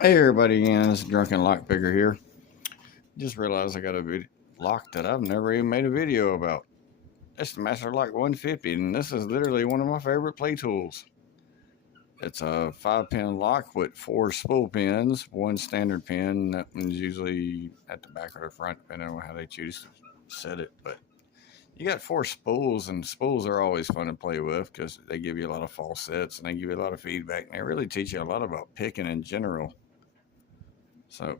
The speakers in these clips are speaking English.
Hey everybody again, it's Drunken Lockpicker here. Just realized I got a lock that I've never even made a video about. It's the Master Lock 150, and this is literally one of my favorite play tools. It's a 5-pin lock with 4 spool pins, one standard pin. That one's usually at the back or the front, depending on how they choose to set it. But you got 4 spools, and spools are always fun to play with because they give you a lot of false sets and they give you a lot of feedback, and they really teach you a lot about picking in general. So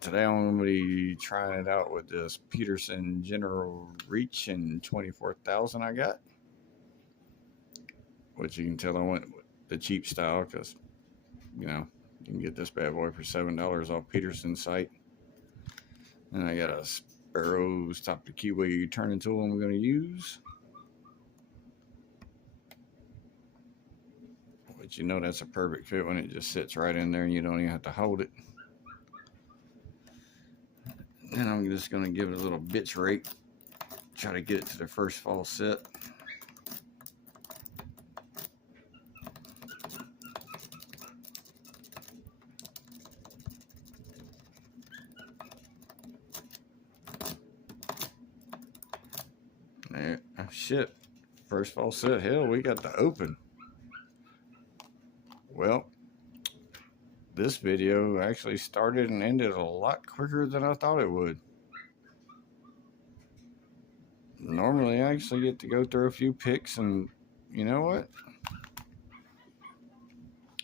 today I'm going to be trying it out with this Peterson General Reach in 24,000 I got, which you can tell I went with the cheap style because, you know, you can get this bad boy for $7 off Peterson's site. And I got a Sparrows top to keyway turning tool I'm going to use. But you know that's a perfect fit when it just sits right in there and you don't even have to hold it. Then I'm just going to give it a little bitch rake, try to get it to the first false set. There, oh shit, first false set, hell, we got the open. Well, this video actually started and ended a lot quicker than I thought it would. Normally, I actually get to go through a few picks, and you know what?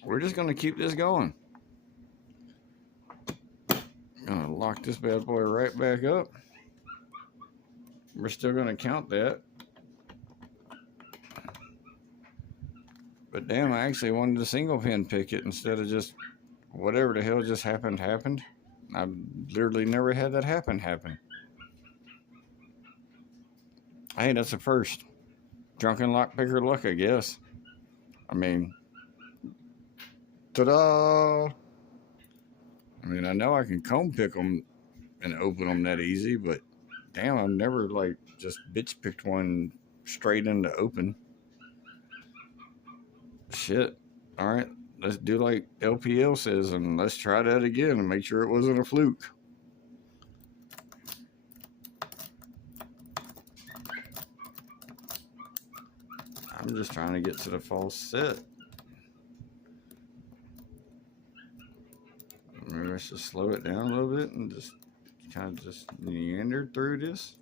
We're just going to keep this going. Gonna lock this bad boy right back up. We're still going to count that. But damn, I actually wanted to single pin pick it instead of just whatever the hell just happened. I've literally never had that happen. Hey, that's a first. Drunken Lockpicker luck, I guess. I mean, ta-da! I mean, I know I can comb pick them and open them that easy, but damn, I've never like just bitch picked one straight into open. Shit. All right, let's do like LPL says, and let's try that again and make sure it wasn't a fluke. I'm just trying to get to the false set. Maybe let's just slow it down a little bit and just kind of just meander through this.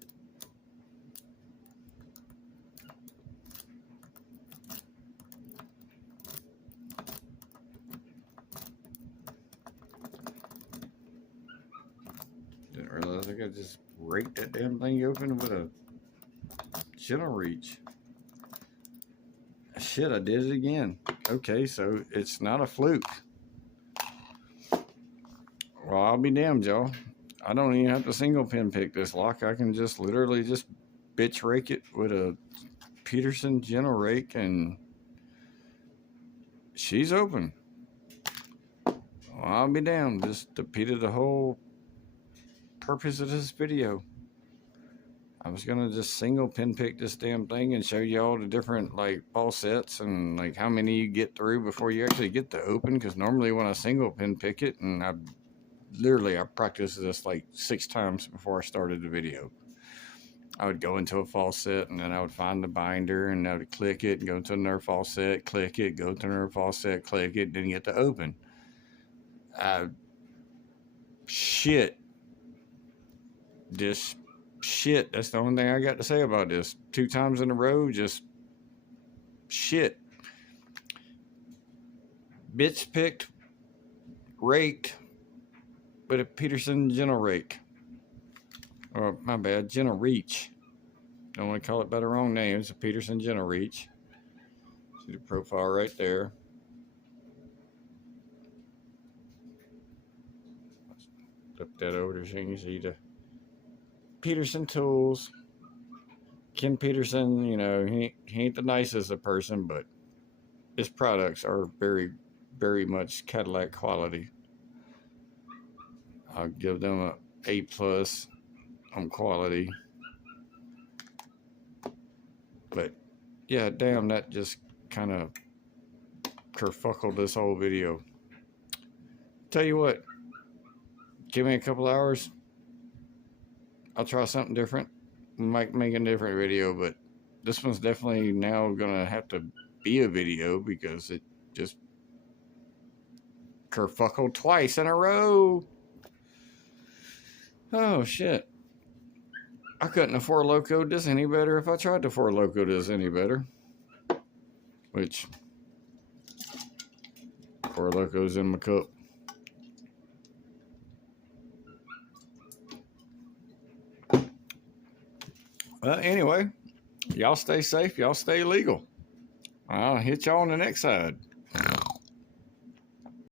Didn't realize I could just rake that damn thing open with a General Reach. Shit, I did it again. Okay, so it's not a fluke. Well, I'll be damned, y'all. I don't even have to single pin pick this lock. I can just literally just bitch rake it with a Peterson General Rake, and she's open. Well, I'll be damned. Just defeated the whole purpose of this video. I was gonna just single pin pick this damn thing and show you all the different like ball sets and like how many you get through before you actually get to open. Because normally when I single pin pick it, and I practiced this like 6 times before I started the video. I would go into a false set, and then I would find the binder, and I would click it and go to another false set, click it, go to another false set, click it, then get to open. Shit. Just shit. That's the only thing I got to say about this. 2 times in a row, just shit. Bitch picked, raked with a Peterson General Rake. Or, my bad, General Reach. Don't want to call it by the wrong name. It's a Peterson General Reach. See the profile right there. Flip that over so you can see the Peterson tools. Ken Peterson, you know, he ain't the nicest of person, but his products are very, very much Cadillac quality. I'll give them a A+ on quality. But yeah, damn, that just kind of kerfuckled this whole video. Tell you what, give me a couple hours. I'll try something different. Might make a different video, but this one's definitely now gonna have to be a video because it just kerfuckled twice in a row. Oh shit. I couldn't have Four Loko this any better if I tried to Four Loko this any better. Which Four Lokos in my cup. Anyway, y'all stay safe. Y'all stay legal. I'll hit y'all on the next side.